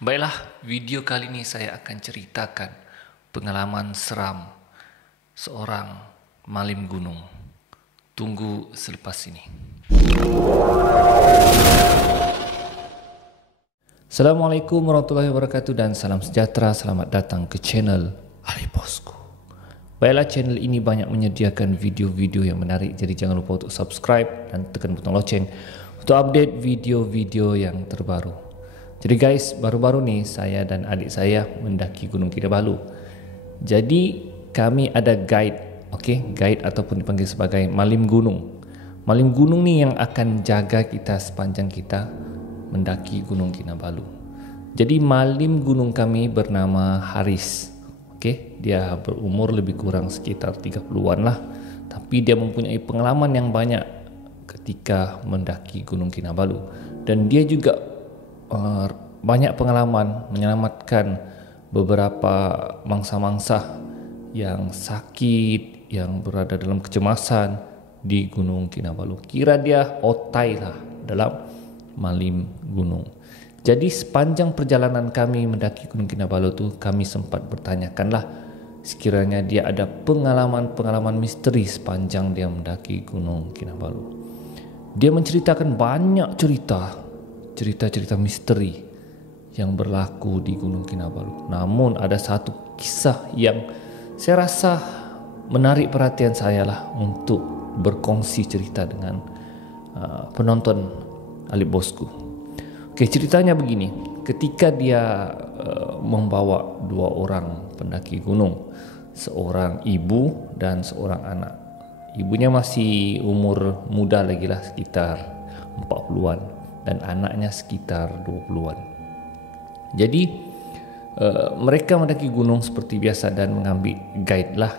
Baiklah, video kali ini saya akan ceritakan pengalaman seram seorang malim gunung. Tunggu selepas ini. Assalamualaikum warahmatullahi wabarakatuh dan salam sejahtera. Selamat datang ke channel Ali Bosku. Baiklah, channel ini banyak menyediakan video-video yang menarik, jadi jangan lupa untuk subscribe dan tekan butang loceng untuk update video-video yang terbaru. Jadi guys, baru-baru ni saya dan adik saya mendaki Gunung Kinabalu. Jadi kami ada guide, guide ataupun dipanggil sebagai malim gunung. Malim gunung ni yang akan jaga kita sepanjang kita mendaki Gunung Kinabalu. Jadi malim gunung kami bernama Haris. Dia berumur lebih kurang sekitar 30-an lah. Tapi dia mempunyai pengalaman yang banyak ketika mendaki Gunung Kinabalu. Dan dia juga banyak pengalaman menyelamatkan beberapa mangsa-mangsa yang sakit, yang berada dalam kecemasan di Gunung Kinabalu. Kira dia otai lah dalam malim gunung. Jadi sepanjang perjalanan kami mendaki Gunung Kinabalu tu, kami sempat bertanyakanlah sekiranya dia ada pengalaman-pengalaman misteri sepanjang dia mendaki Gunung Kinabalu. Dia menceritakan banyak cerita-cerita misteri yang berlaku di Gunung Kinabalu. Namun ada satu kisah yang saya rasa menarik perhatian saya lah untuk berkongsi cerita dengan penonton Ali Bosku. Ceritanya begini. Ketika dia membawa dua orang pendaki gunung, seorang ibu dan seorang anak. Ibunya masih umur muda lagi lah, sekitar 40-an, dan anaknya sekitar 20-an. Jadi mereka mendaki gunung seperti biasa dan mengambil guide lah,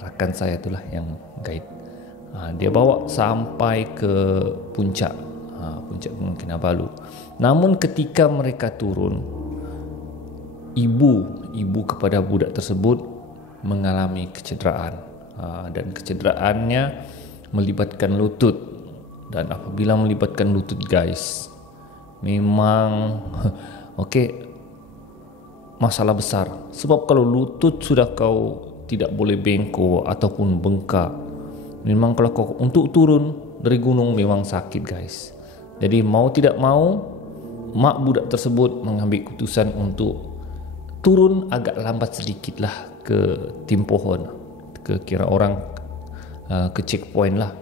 rakan saya itulah yang guide. Dia bawa sampai ke puncak Gunung Kinabalu. Namun ketika mereka turun, ibu kepada budak tersebut mengalami kecederaan, dan kecederaannya melibatkan lutut. Dan apabila melibatkan lutut guys, memang masalah besar. Sebab kalau lutut sudah kau tidak boleh bengkok ataupun bengkak, memang kalau kau untuk turun dari gunung memang sakit guys. Jadi mau tidak mau, mak budak tersebut mengambil keputusan untuk turun agak lambat sedikit lah ke tim pohon, ke kira orang ke checkpoint lah,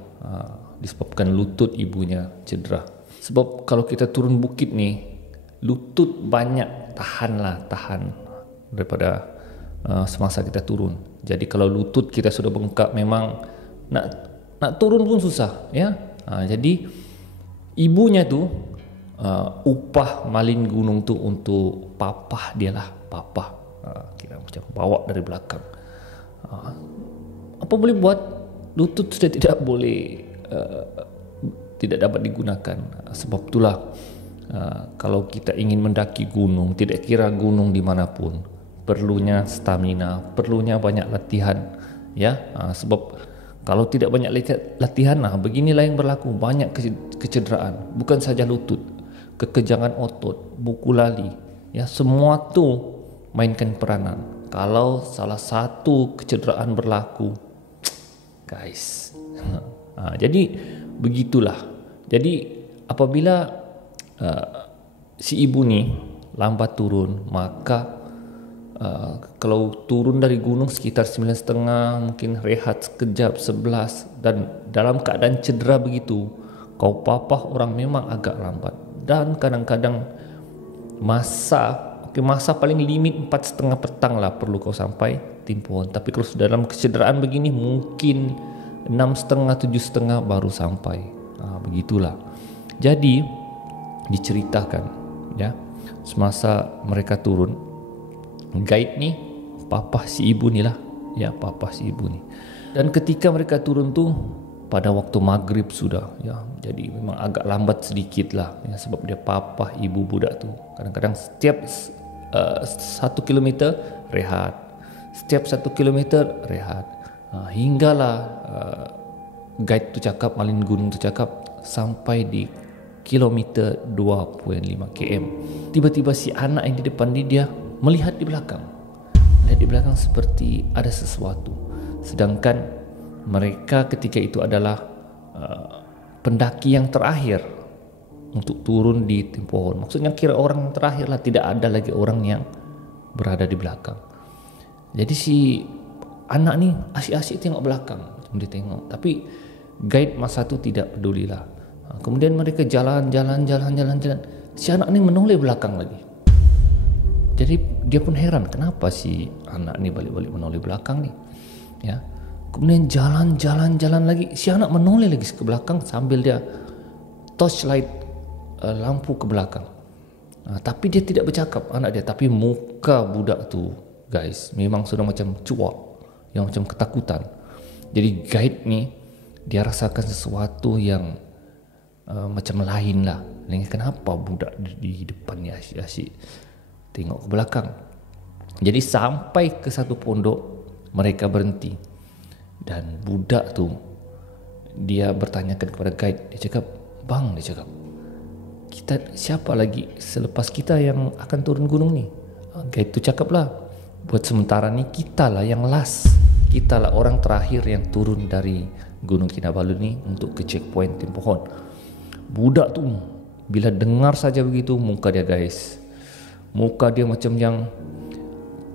disebabkan lutut ibunya cedera. Sebab kalau kita turun bukit ni, lutut banyak tahan daripada semasa kita turun. Jadi kalau lutut kita sudah bengkak, memang nak turun pun susah ya. Jadi ibunya tu upah malin gunung tu untuk papah dia lah, kira macam bawa dari belakang. Apa boleh buat, lutut sudah tidak boleh, tidak dapat digunakan. Sebab itulah kalau kita ingin mendaki gunung, tidak kira gunung dimanapun, perlunya stamina, perlunya banyak latihan ya. Sebab kalau tidak banyak latihan, beginilah yang berlaku. Banyak kecederaan, bukan saja lutut, kekejangan otot, buku lali ya, semua tu mainkan peranan. Kalau salah satu kecederaan berlaku guys, jadi begitulah. Jadi apabila si ibu ni lambat turun, maka kalau turun dari gunung sekitar 9.30, mungkin rehat sekejap 11, dan dalam keadaan cedera begitu, kau papah orang memang agak lambat. Dan kadang-kadang masa paling limit 4.30 petang lah perlu kau sampai tim pohon. Tapi kalau sudah dalam kecederaan begini, mungkin 6.30, 7.30 baru sampai. Begitulah. Jadi diceritakan ya, semasa mereka turun, guide ni papah si ibu ni lah ya, papah si ibu ni. Dan ketika mereka turun tu pada waktu maghrib sudah ya, jadi memang agak lambat sedikit lah ya, sebab dia papah ibu budak tu. Kadang-kadang setiap 1 kilometer rehat, setiap 1 kilometer rehat, hinggalah guide tu cakap, malin gunung tu cakap, sampai di kilometer 2.5 km. Tiba-tiba si anak yang di depan dia melihat di belakang. Melihat di belakang seperti ada sesuatu. Sedangkan mereka ketika itu adalah pendaki yang terakhir untuk turun di pohon. Maksudnya kira orang yang terakhir lah, tidak ada lagi orang yang berada di belakang. Jadi si anak ni asyik-asyik tengok belakang, dia tengok. Tapi guide masa tu tidak pedulilah. Kemudian mereka jalan. Si anak ni menoleh belakang lagi. Jadi dia pun heran, kenapa si anak ni balik-balik menoleh belakang ni? Ya. Kemudian jalan lagi. Si anak menoleh lagi ke belakang sambil dia torchlight lampu ke belakang. Tapi dia tidak bercakap anak dia, tapi muka budak tu guys memang sudah macam cuak, yang macam ketakutan. Jadi guide ni dia rasakan sesuatu yang macam lain lah. Kenapa budak di depan ni asyik tengok ke belakang? Jadi sampai ke satu pondok mereka berhenti, dan budak tu dia bertanyakan kepada guide. Dia cakap, "Bang," dia cakap, "kita siapa lagi selepas kita yang akan turun gunung ni?" Guide tu cakaplah, "Buat sementara ni kita lah yang last. Kita lah orang terakhir yang turun dari Gunung Kinabalu ni untuk ke checkpoint Tim Pohon." Budak tu bila dengar saja begitu, muka dia guys, muka dia macam yang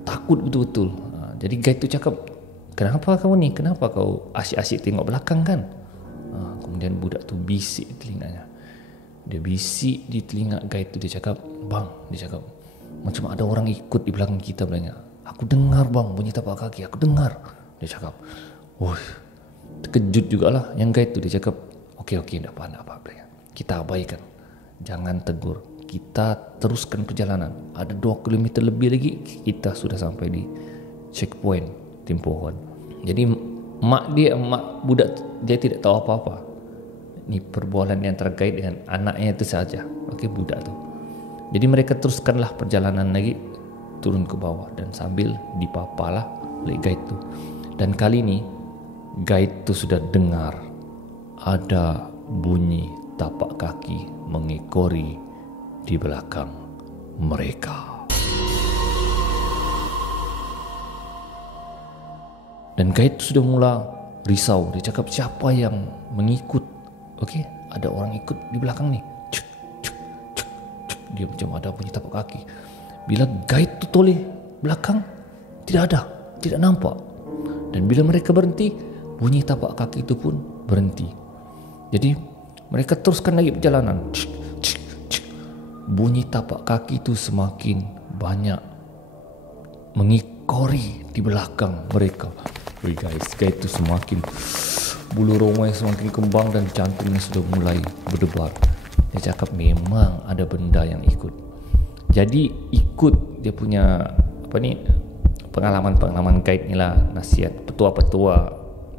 takut betul-betul. Jadi guide tu cakap, "Kenapa kamu ni? Kenapa kau asyik-asyik tengok belakang kan?" Kemudian budak tu bisik di telinganya. Dia bisik di telinga guide tu, dia cakap, "Bang," dia cakap, "macam ada orang ikut di belakang kita belanya. Aku dengar bang, bunyi tapak kaki, aku dengar." Dia cakap, terkejut jugalah yang guide tu. Dia cakap, Okey, tak apa belanya. Kita abaikan, jangan tegur. Kita teruskan perjalanan. Ada 2 km lebih lagi, kita sudah sampai di checkpoint Tim Pohon." Jadi mak budak dia tidak tahu apa-apa. Ini perbualan yang terkait dengan anaknya itu saja. Budak tu. Jadi mereka teruskanlah perjalanan lagi, turun ke bawah, dan sambil dipapalah oleh guide tu. Dan kali ini guide tu sudah dengar ada bunyi tapak kaki mengekori di belakang mereka. Dan guide tu sudah mula risau. Dia cakap, "Siapa yang mengikut? Ada orang ikut di belakang ni." Dia macam ada bunyi tapak kaki. Bila guide tu toleh belakang, tidak ada, tidak nampak. Dan bila mereka berhenti, bunyi tapak kaki itu pun berhenti. Jadi mereka teruskan lagi perjalanan. Bunyi tapak kaki itu semakin banyak mengikori di belakang mereka. Guys, guide itu semakin, bulu romanya semakin kembang dan jantungnya sudah mulai berdebar. Dia cakap memang ada benda yang ikut. Jadi ikut dia punya pengalaman guide ni lah, nasihat petua-petua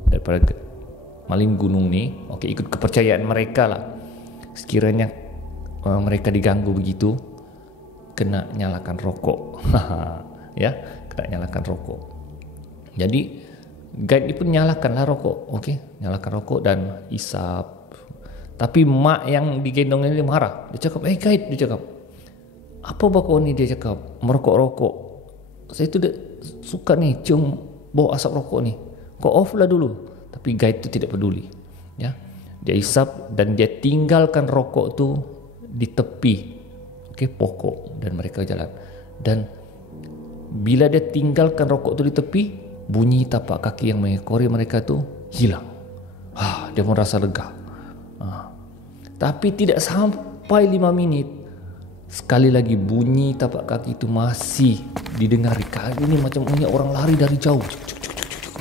daripada maling gunung ni. Ikut kepercayaan mereka lah. Sekiranya mereka diganggu begitu, kena nyalakan rokok. Ya, kena nyalakan rokok. Jadi guide ni pun nyalakanlah rokok. Nyalakan rokok dan isap. Tapi mak yang digendong ni dia marah. Dia cakap, "Guide," dia cakap, "apa kau ni?" Dia cakap, "Merokok-rokok. Saya tu suka ni cium bau asap rokok ni. Kau off lah dulu." Tapi guide tu tidak peduli. Ya, dia isap dan dia tinggalkan rokok tu di tepi pokok, dan mereka jalan. Dan bila dia tinggalkan rokok tu di tepi, bunyi tapak kaki yang mengekori mereka tu hilang. Dia pun rasa lega. Tapi tidak sampai 5 minit, sekali lagi bunyi tapak kaki itu masih didengari. Kali ini macam punya orang lari dari jauh,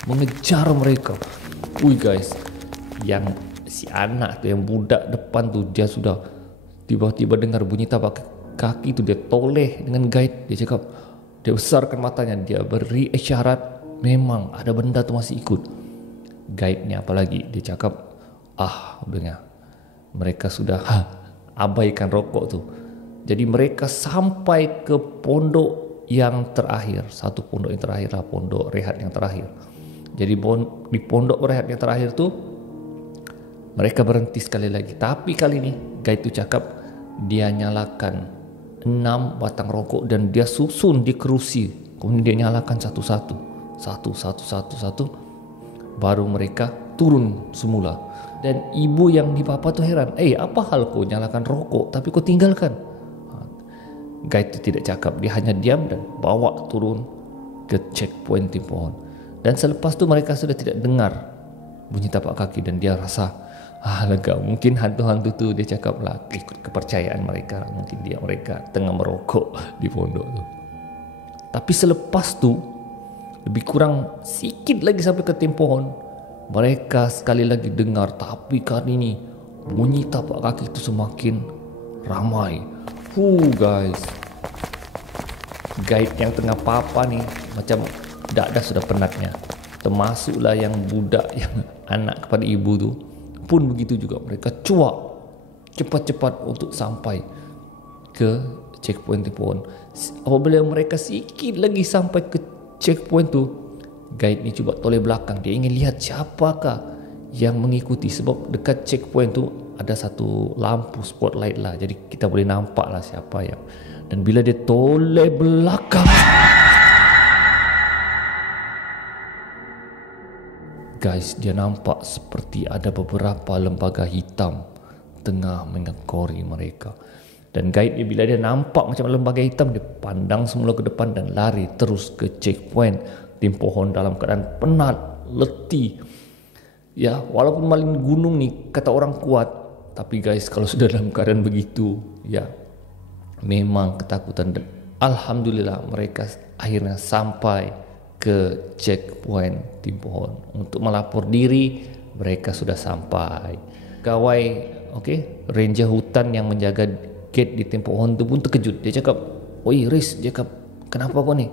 mengejar mereka. Guys, yang si anak tu, yang budak depan tu, dia sudah tiba-tiba dengar bunyi tapak kaki itu. Dia toleh dengan guide. Dia cakap, dia besarkan matanya, dia beri isyarat memang ada benda tu masih ikut. Guide ni apalagi, dia cakap, benar, mereka sudah abaikan rokok tu. Jadi mereka sampai ke pondok yang terakhir. Satu pondok yang terakhir lah, pondok rehat yang terakhir. Jadi di pondok rehat yang terakhir tu, Mereka berhenti sekali lagi. Tapi kali ini guide itu cakap dia nyalakan 6 batang rokok dan dia susun di kerusi. Kemudian dia nyalakan satu-satu. Satu. Baru mereka turun semula. Dan ibu yang di papa tu heran. Apa hal kau nyalakan rokok tapi kau tinggalkan? Guide itu tidak cakap. Dia hanya diam dan bawa turun ke checkpoint di pohon. Dan selepas tu mereka sudah tidak dengar bunyi tapak kaki dan dia rasa lega. Mungkin hantu-hantu tu dia cakap lah ikut kepercayaan mereka. Mungkin mereka tengah merokok di pondok tu. Tapi selepas tu lebih kurang sikit lagi sampai ke tim pohon, mereka sekali lagi dengar. Tapi kali ini bunyi tapak kaki itu semakin ramai. Guys, guide yang tengah papa ni macam dah sudah penatnya. Termasuklah yang budak yang anak kepada ibu tu pun begitu juga. Mereka cuak cepat-cepat untuk sampai ke checkpoint di pohon. Apabila mereka sikit lagi sampai ke checkpoint tu, guide ni cuba toleh belakang. Dia ingin lihat siapakah yang mengikuti. Sebab dekat checkpoint tu ada satu lampu spotlight lah. Jadi kita boleh nampak lah siapa yang. Dan bila dia toleh belakang, guys, dia nampak seperti ada beberapa lembaga hitam tengah mengekori mereka. Dan guide ni bila dia nampak macam lembaga hitam, dia pandang semula ke depan dan lari terus ke checkpoint tim pohon dalam keadaan penat, letih. Ya, walaupun maling gunung ni kata orang kuat, tapi guys kalau sudah dalam keadaan begitu, ya memang ketakutan. Dan alhamdulillah mereka akhirnya sampai ke checkpoint tim pohon untuk melapor diri. Mereka sudah sampai. Gawai ranger hutan yang menjaga gate di tim pohon tu pun terkejut. Dia cakap, "Oi Riz," dia cakap, "kenapa kau ni?"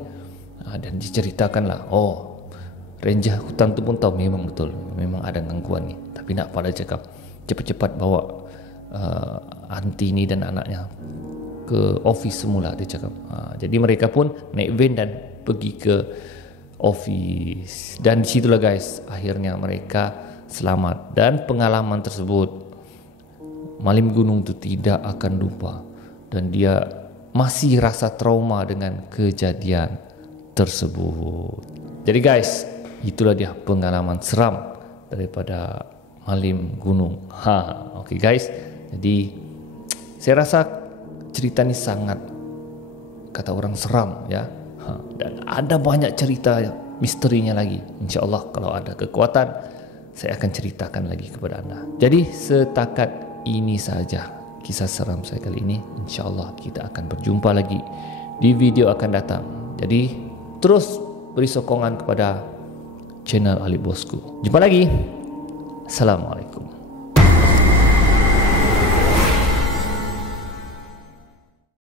Dan diceritakanlah. Ranger hutan tu pun tahu memang betul, memang ada gangguan ni. Tapi nak pada cakap cepat-cepat bawa aunty ni dan anaknya ke office semula, dia cakap. Jadi mereka pun naik van dan pergi ke office. Dan disitulah guys, akhirnya mereka selamat. Dan pengalaman tersebut maling gunung tu tidak akan lupa. Dan dia masih rasa trauma dengan kejadian tersebut. Jadi guys, itulah dia pengalaman seram daripada maling gunung. Okay guys, jadi saya rasa cerita ni sangat, kata orang, seram ya. Dan ada banyak cerita misterinya lagi. InsyaAllah kalau ada kekuatan saya akan ceritakan lagi kepada anda. Jadi setakat ini saja kisah seram saya kali ini. InsyaAllah kita akan berjumpa lagi di video akan datang. Jadi terus beri sokongan kepada channel Ali Bosku. Jumpa lagi. Assalamualaikum.